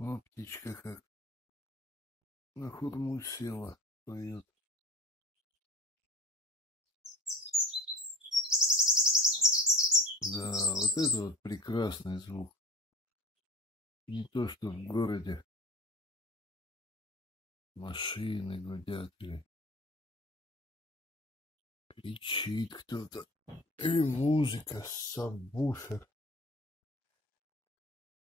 О, птичка как на хурму села, поет. Да, вот это вот прекрасный звук. Не то, что в городе машины гудят или кричит кто-то, или музыка, сабвуфер.